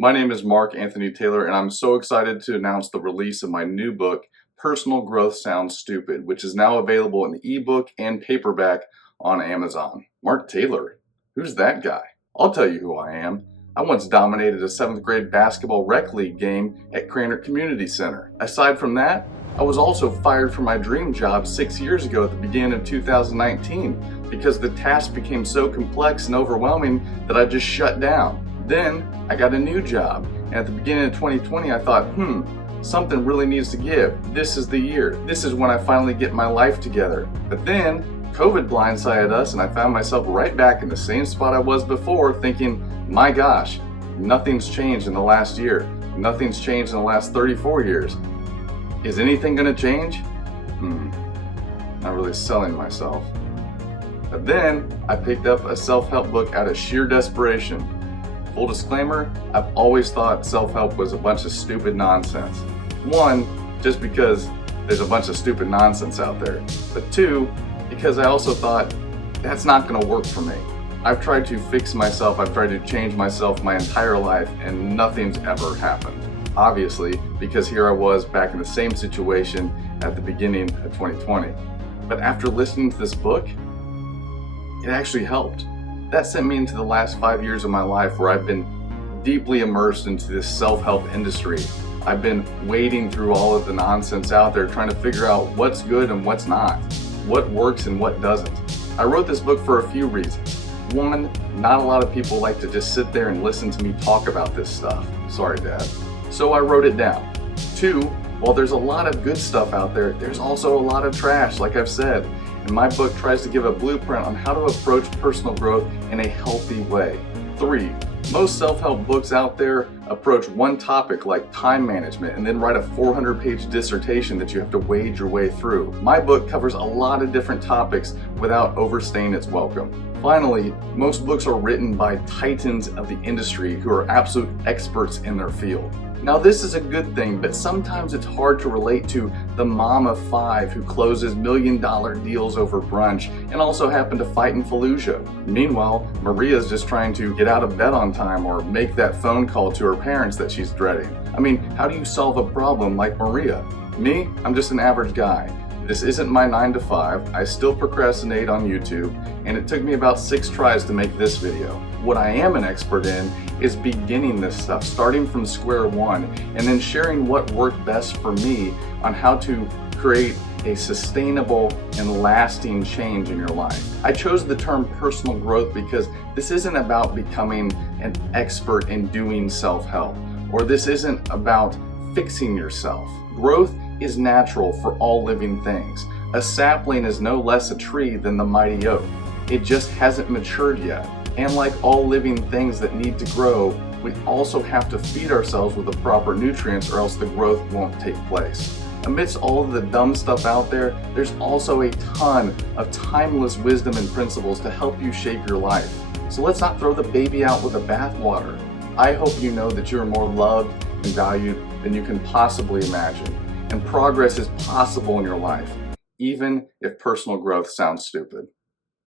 My name is Mark Anthony Taylor, and I'm so excited to announce the release of my new book, Personal Growth Sounds Stupid, which is now available in ebook and paperback on Amazon. Mark Taylor? Who's that guy? I'll tell you who I am. I once dominated a 7th grade basketball rec league game at Cranert Community Center. Aside from that, I was also fired from my dream job 6 years ago at the beginning of 2019 because the task became so complex and overwhelming that I just shut down. Then I got a new job, and at the beginning of 2020 I thought, something really needs to give. This is the year. This is when I finally get my life together. But then COVID blindsided us, and I found myself right back in the same spot I was before, thinking, my gosh, nothing's changed in the last year. Nothing's changed in the last 34 years. Is anything gonna change? Not really selling myself. But then I picked up a self-help book out of sheer desperation. Full disclaimer, I've always thought self-help was a bunch of stupid nonsense. One, just because there's a bunch of stupid nonsense out there. But two, because I also thought that's not gonna work for me. I've tried to fix myself, I've tried to change myself my entire life, and nothing's ever happened. Obviously, because here I was back in the same situation at the beginning of 2020. But after listening to this book, it actually helped. That sent me into the last 5 years of my life where I've been deeply immersed into this self-help industry. I've been wading through all of the nonsense out there, trying to figure out what's good and what's not, what works and what doesn't. I wrote this book for a few reasons. One, not a lot of people like to just sit there and listen to me talk about this stuff. Sorry, Dad. So I wrote it down. Two, while there's a lot of good stuff out there, there's also a lot of trash, like I've said. And my book tries to give a blueprint on how to approach personal growth in a healthy way. Three, most self-help books out there approach one topic like time management and then write a 400-page dissertation that you have to wade your way through. My book covers a lot of different topics without overstaying its welcome. Finally, most books are written by titans of the industry who are absolute experts in their field. Now this is a good thing, but sometimes it's hard to relate to the mom of 5 who closes million-dollar deals over brunch and also happened to fight in Fallujah. Meanwhile, Maria's just trying to get out of bed on time or make that phone call to her parents that she's dreading. I mean, how do you solve a problem like Maria? Me? I'm just an average guy. This isn't my 9 to 5, I still procrastinate on YouTube, and it took me about 6 tries to make this video. What I am an expert in is beginning this stuff, starting from square one, and then sharing what worked best for me on how to create a sustainable and lasting change in your life. I chose the term personal growth because this isn't about becoming an expert in doing self-help, or this isn't about fixing yourself. Growth is natural for all living things. A sapling is no less a tree than the mighty oak. It just hasn't matured yet. And like all living things that need to grow, we also have to feed ourselves with the proper nutrients or else the growth won't take place. Amidst all of the dumb stuff out there, there's also a ton of timeless wisdom and principles to help you shape your life. So let's not throw the baby out with the bathwater. I hope you know that you are more loved and valued than you can possibly imagine. And progress is possible in your life, even if personal growth sounds stupid.